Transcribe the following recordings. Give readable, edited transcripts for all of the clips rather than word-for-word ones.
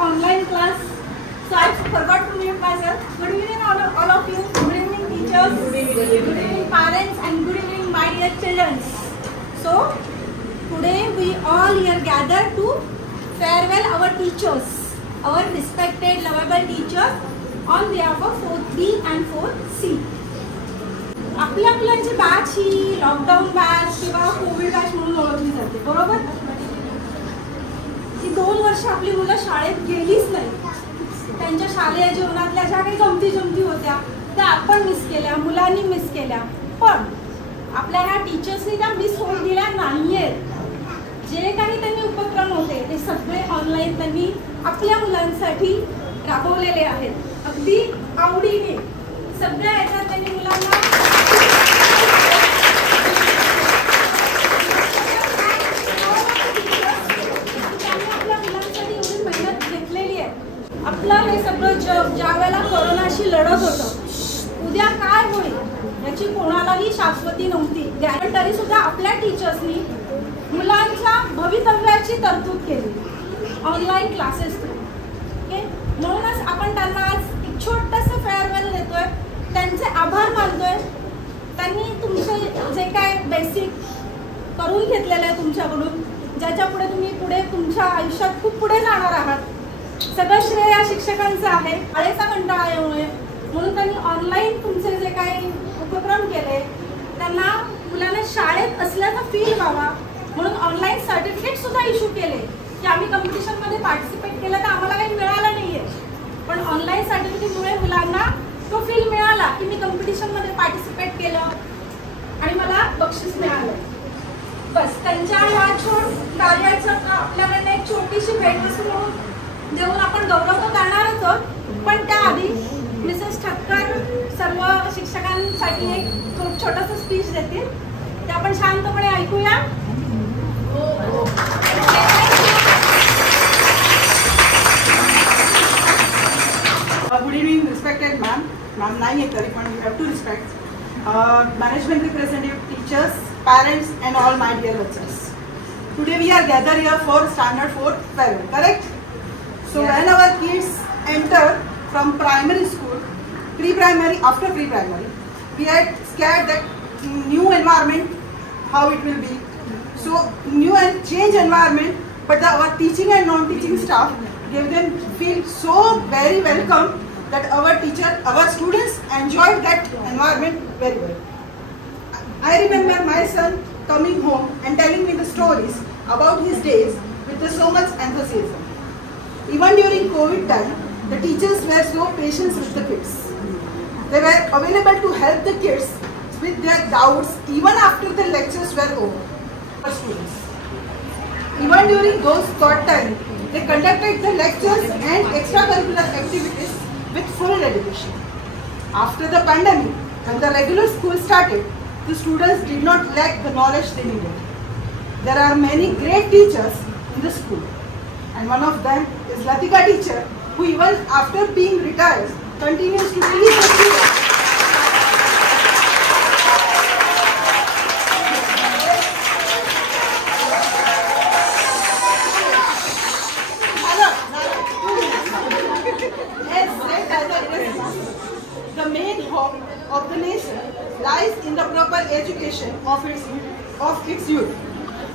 online class. So I forgot to mute myself. Good evening all of you. Good evening teachers. Good evening parents and good evening my dear children. So today we all here gathered to farewell our teachers, our respected lovable teachers on behalf of 4B and 4C. आपल्या मुलांची batch ही lockdown batch किंवा Covid batch म्हणून ओळखली जाते, बरोबर? ही 2 वर्ष आपली मुलं शाळेत गेलीच नाही. त्यांच्या शालेय जीवनातल्या ज्या काही गमती होत्या त्या आपण मिस केल्या, मुलांनी मिस केल्या. पण आपल्या ह्या टीचर्सनी त्या मिस होऊ दिल्या नाहीयेत. जे काही त्यांनी उपक्रम होते ते सगळे ऑनलाईन त्यांनी आपल्या मुलांसाठी राबवलेले आहेत. अगदी आवडीने सगळ्या ह्याच्यात त्यांनी मुलांना आपलं हे सगळं जग ज्या वेळेला कोरोनाशी लढत होतं, उद्या काय होईल याची कोणालाही शाश्वती नव्हती. तरी सुद्धा आपल्या टीचर्सनी मुलांच्या भवितव्याची तरतूद केली ऑनलाईन क्लासेस थ्रू. ओके, म्हणूनच आपण त्यांना आज एक छोटंसं फेअरवेल देतोय, त्यांचे आभार मानतोय. त्यांनी तुमचे जे काय बेसिक करून घेतलेलं आहे तुमच्याकडून, ज्याच्या पुढे तुम्ही पुढे तुमच्या आयुष्यात खूप पुढे जाणार आहात, सगळं श्रेय या शिक्षकांचं आहे. शाळेचा कंटाळा येऊ नये म्हणून त्यांनी ऑनलाईन तुमचे जे काही उपक्रम केले, त्यांना मुलांना शाळेत असल्याचा फील व्हावा म्हणून ऑनलाईन सर्टिफिकेट सुद्धा इश्यू केले की आम्ही कॉम्पिटिशनमध्ये पार्टिसिपेट केलं तर आम्हाला काही मिळालं नाही आहे, पण ऑनलाईन सर्टिफिकेटमुळे मुलांना तो फील मिळाला की मी कॉम्पिटिशनमध्ये पार्टिसिपेट केलं आणि मला बक्षीस मिळालं. बस त्यांच्या या कार्याचं आपल्याकडे एक छोटीशी भेटवस्तू म्हणून देऊन आपण गौरव तर करणारच आहोत. पण त्याआधी मिसेस ठक्कर सर्व शिक्षकांसाठी एक खूप छोटंसं स्पीच देतील, ते आपण शांतपणे ऐकूया. Good evening, respected ma'am. Ma'am नाही आहे तरी पण we have to respect. Management representative, teachers, parents and all my dear listeners. Today we are gathered here for standard 4 farewell, correct? So when our kids enter from primary school, pre-primary, after pre-primary, we are scared that new environment, how it will be. So new and change environment, but our teaching and non-teaching staff gave them feel so very welcome that our teacher, our students enjoyed that environment very well. I remember my son coming home and telling me the stories about his days with so much enthusiasm. Even during COVID time, the teachers were so patient with the kids. They were available to help the kids with their doubts even after the lectures were over for students. Even during those short time, they conducted the lectures and extracurricular activities with full dedication. After the pandemic, when the regular school started, the students did not lack the knowledge they needed. There are many great teachers in the school, and one of them is Latika teacher, who even after being retired continues to teach the students. The main hope of the nation lies in the proper education of its youth.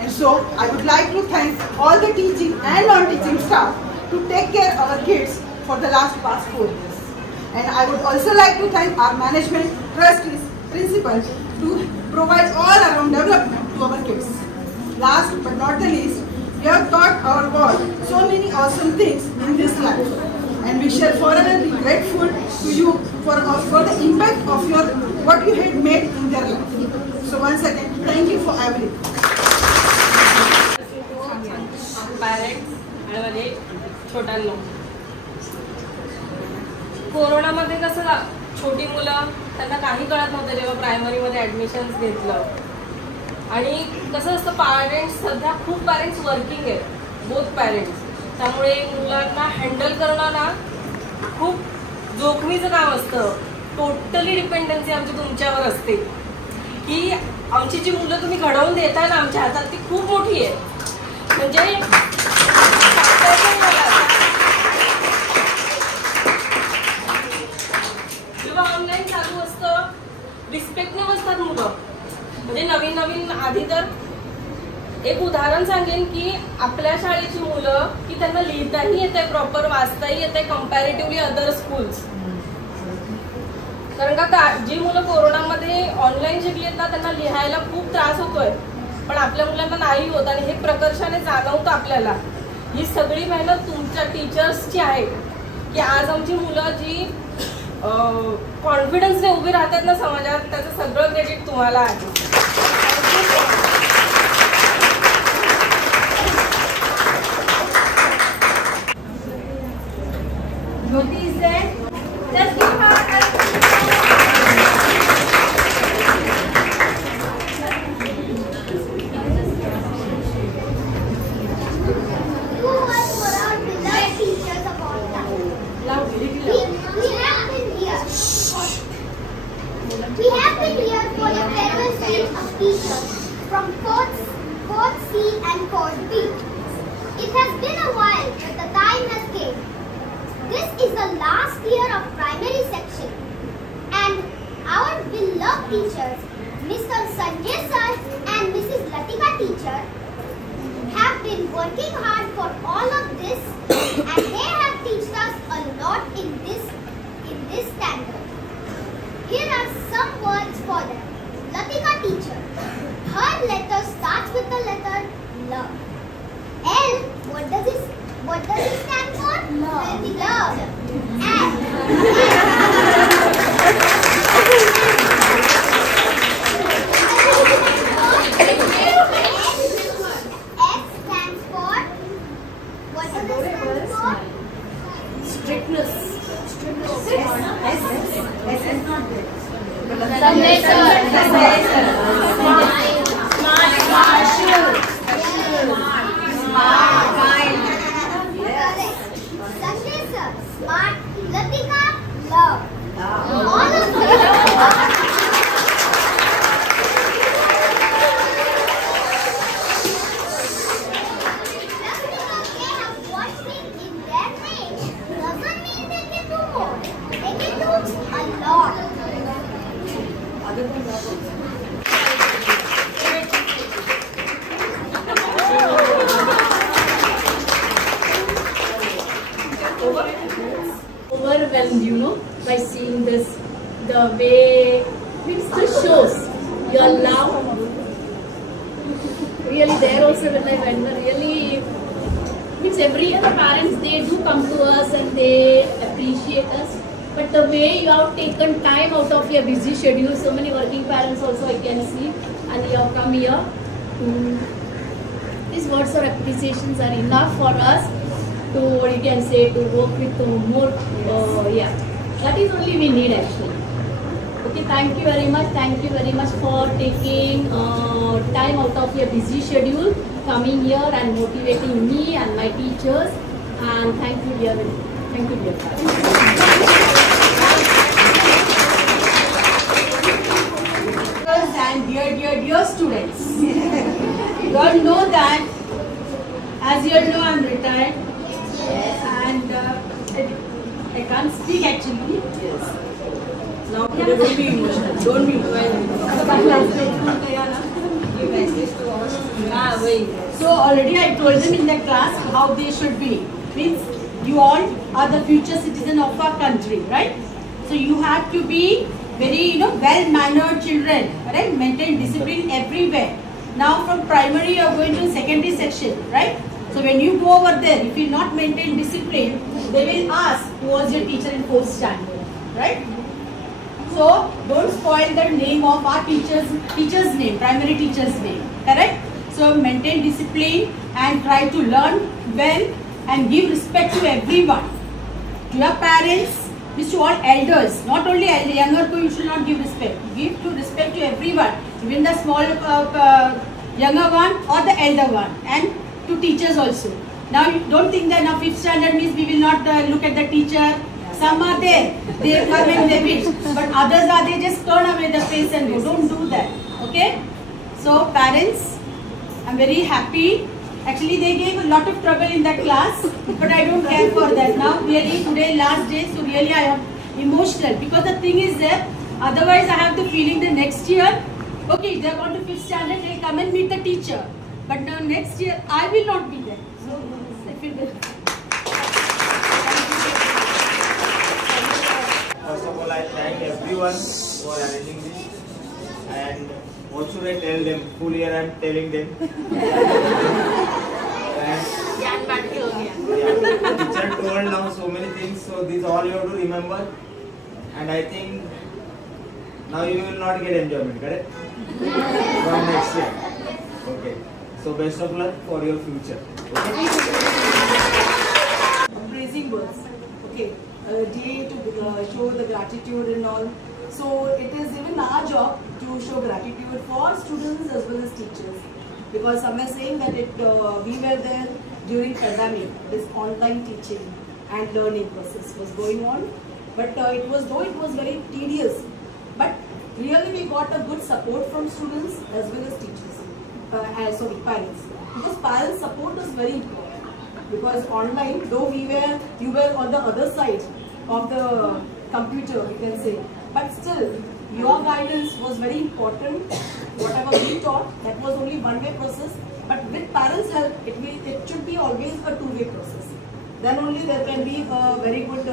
And so, I would like to thank all the teaching and non-teaching staff to take care of our kids for the past 4 years. And I would also like to thank our management, trustees, principals to provide all around development to our kids. Last but not the least, we have taught our world so many awesome things in this life. And we shall forever be grateful to you for the impact of what you had made in their life. So once again, thank you for everything. Parents आणि माझे छोट्यांना, कोरोनामध्ये कसं छोटी मुलं त्यांना काही कळत नव्हतं जेव्हा प्रायमरीमध्ये ॲडमिशन्स घेतलं. आणि कसं असतं, पॅरेंट्स सध्या खूप पॅरेंट्स वर्किंग आहेत, बोथ पॅरेंट्स. त्यामुळे मुलांना हँडल करणं ना खूप जोखमीचं काम असतं. टोटली डिपेंडन्सी आमची तुमच्यावर असते की आमची जी मुलं तुम्ही घडवून देताय ना आमच्या हातात, ती खूप मोठी आहे. म्हणजे आपल्या शाळेची मुलं की त्यांना लिहिताही येते, प्रॉपर वाचताही येते कम्पॅरेटिव्हली अदर स्कूल्स. कारण का जी मुलं कोरोनामध्ये ऑनलाईन शिकली आहेत ना त्यांना लिहायला खूप त्रास होतोय, पण आपल्या मुलांना नाही होत आणि हे प्रकर्षाने जाणवतं आपल्याला. ही सगळी मेहनत तुमच्या टीचर्सची आहे की आज आमची मुलं जी कॉन्फिडन्सने उभी राहतात ना समाजात, त्याचं सगळं क्रेडिट तुम्हाला आहे. Jyoti is there. Just give her We have been here for the farewell speech of teachers from 4th C and 4th B. It has been a while, but the time has came. This is the last year of primary section, and our beloved teachers, Mr. Sanjay sir and Mrs. Latika teacher, have been working hard for all of this, and they have taught us a lot in this standard. Here are some words for them. Latika teacher. Her letter starts with the letter L. L. What does it stand for? Love. And S stands for. What does it stand for? strictness. S is not there. Sanjay sir. Sanjay sir, smart. Latika, love. All of you. Just because they have one thing in their name doesn't mean they can do more. They can do a lot. Overwhelmed, by seeing this, the way this shows your love. Really, there also when I went, really means every year the parents, they do come to us and they appreciate us. But the way you have taken time out of your busy schedule, so many working parents also I can see, and you have come here. These words of appreciations are enough for us to, what you can say, to work with more. That is only we need actually. Okay, thank you very much. Thank you very much for taking time out of your busy schedule, coming here and motivating me and my teachers. And thank you, dear. Thank you, dear parents. And dear students, you all know that, as you all know, I am retired, and I can't speak actually. Yes. Now, don't be emotional. Don't be So already I told them in the class how they should be. Means you all are the future citizen of our country, right? So you have to be very, well-mannered children, right? Maintain discipline everywhere. Now from primary you are going to secondary section, right? So when you go over there, if you not maintain discipline, they will ask who was your teacher in 4th standard, right? So don't spoil the name of our teacher's name, primary teacher's name, correct? So maintain discipline and try to learn well and give respect to everyone, to your parents, to all elders, not only elder, younger people you should not give respect. Give respect to everyone, even the small younger one or the elder one, and to teachers also. Now you don't think that now 5th standard means we will not look at the teacher. Some are there, they come when they wish, but others are they just turn away the face and go. Don't do that, okay? So parents, I'm very happy. Actually, they gave a lot of trouble in that class, but I don't care for that. Now, really, today, last day, so really I am emotional because the thing is there. Otherwise, I have the feeling the next year, okay, they are going to 5th standard, they come and meet the teacher. But now, next year, I will not be there. First of all, I thank everyone for arranging this. And what should I tell them? Full year I'm telling them. And teacher told now so many things, so these all you have to remember. And I think now you will not get enjoyment, correct? From next year. Okay. So best of luck for your future. Okay? Praising words. Okay. DA to show the gratitude and all. So it is even our job to show gratitude for students as well as teachers. Because some are saying that we were there during pandemic, this online teaching and learning process was going on. But it was very tedious. But really we got a good support from students as well as teachers. Parents. Because parents' support is very important. Because online, though you were on the other side of the computer, you can say. But still, your guidance was very important. Whatever we taught, that was only one-way process. But with parents' help, it should be always a two-way process. Then only there can be a very good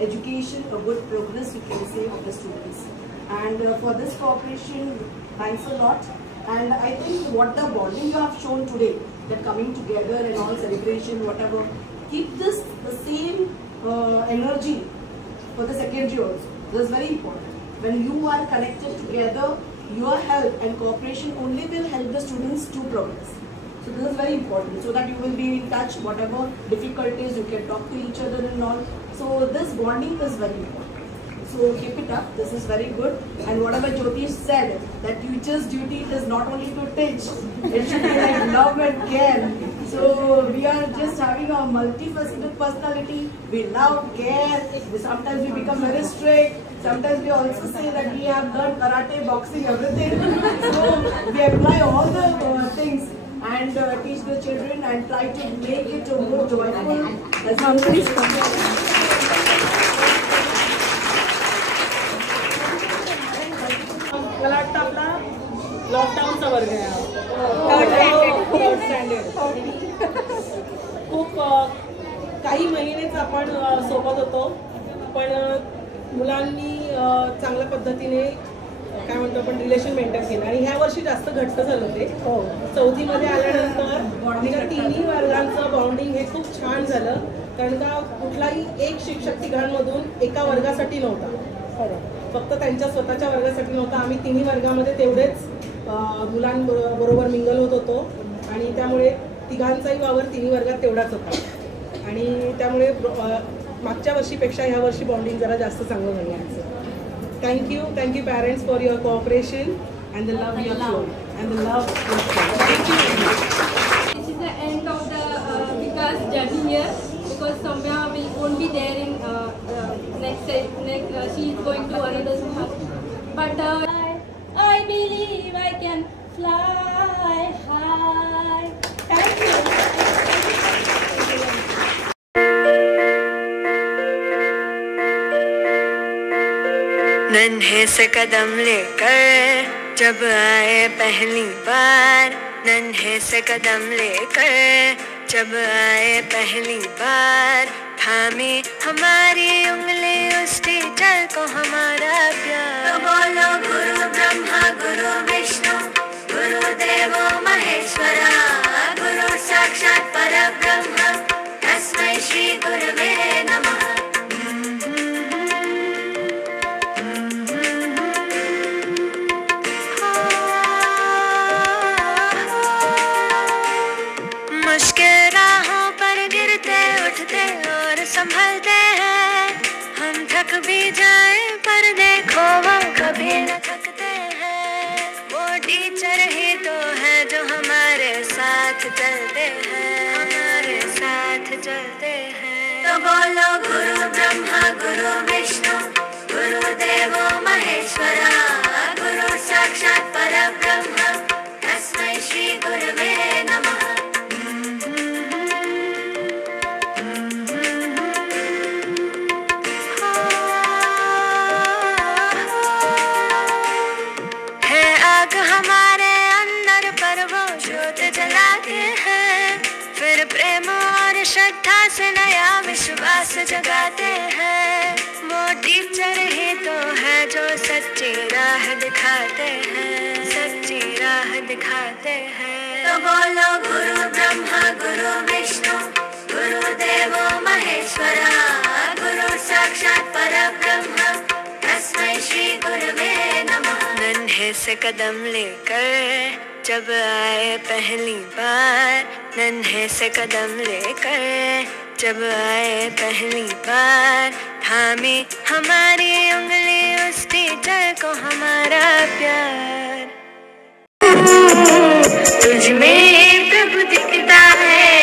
education, a good progress, you can say, of the students. And for this cooperation, thanks a lot. And I think what the bonding you have shown today, that coming together and all celebration, whatever, keep this the same energy for the secondary also. This is very important. When you are connected together, your help and cooperation only will help the students to progress. So this is very important, so that you will be in touch, whatever difficulties, you can talk to each other and all. So this bonding is very important. So keep it up, this is very good. And whatever Jyoti said, that teacher's duty is not only to teach, it should be like love and care. So we are just having a multifaceted personality. We love, care, sometimes we become very strict. Sometimes we also say that we have learned karate, boxing, everything. So we apply all the things and teach the children and try to make it more joyful. मला वाटतं आपला लॉकडाऊनचा वर्ग आहे खूप काही महिनेच आपण सोबत होतो पण मुलांनी चांगल्या पद्धतीने काय म्हणतो आपण रिलेशन मेंटेन केलं आणि ह्या वर्षी जास्त घट्ट झालं ते चौथीमध्ये आल्यानंतर तिन्ही वर्गांचं बॉन्डिंग हे खूप छान झालं कारण का कुठलाही एक शिक्षक तिघांमधून एका वर्गासाठी नव्हता फक्त त्यांच्या स्वतःच्या वर्गासाठी नव्हता आम्ही तिन्ही वर्गामध्ये तेवढेच मुलांबरोबर मिंगल होत होतो आणि त्यामुळे तिघांचाही वावर तिन्ही वर्गात तेवढाच होता आणि त्यामुळे मागच्या वर्षीपेक्षा ह्या वर्षी बॉन्डिंग जरा जास्त चांगलं झालं आमचं thank you parents for your cooperation and the love your flow and the love This is the end of the Vikas journey here because somewhere we won't be there in next she is going to another school. But I believe I can fly high. Thank you. नन्हे से कदम लेकर जब आए पहली बार नन्हे से कदम लेकर जब आए पहली बार थामी हमारी उंगली उस टीचर को हमारा प्यार तो बोलो गुरु ब्रह्मा गुरु विष्णु गुरु देवो महेश्वरा गुरु साक्षात परब्रह्म तस्मै श्री गुरवे नमः संभलते हैं हम थक भी जाए पर देखो वो कभी न थकते हैं वो टीचर ही तो है जो हमारे साथ चलते हैं तो बोलो गुरु ब्रह्मा गुरु विष्णु गुरु देवो महेश्वरा गुरु साक्षात परब्रह्म तस्मै श्री गुरवे नमः हमारे अंदर पर वो ज्योत जलाते हैं फिर प्रेम और श्रद्धा जगाते हैं। वो टीचर ही तो है जो सच्ची राह दिखाते हैं, सच्ची राह दिखाते हैं। तो बोलो गुरु ब्रह्मा गुरु विष्णु गुरुदेवो महेश्वरा, गुरु साक्षात परब्रह्म तस्मै श्री गुरुवे नमः। नन्हे से कदम लेकर जब आए पहली बार, नन्हे से कदम लेकर जब आए पहली बार, थामी हमारी उंगली उस टीचर को हमारा प्यार। तुझ में प्रभु दिखता है,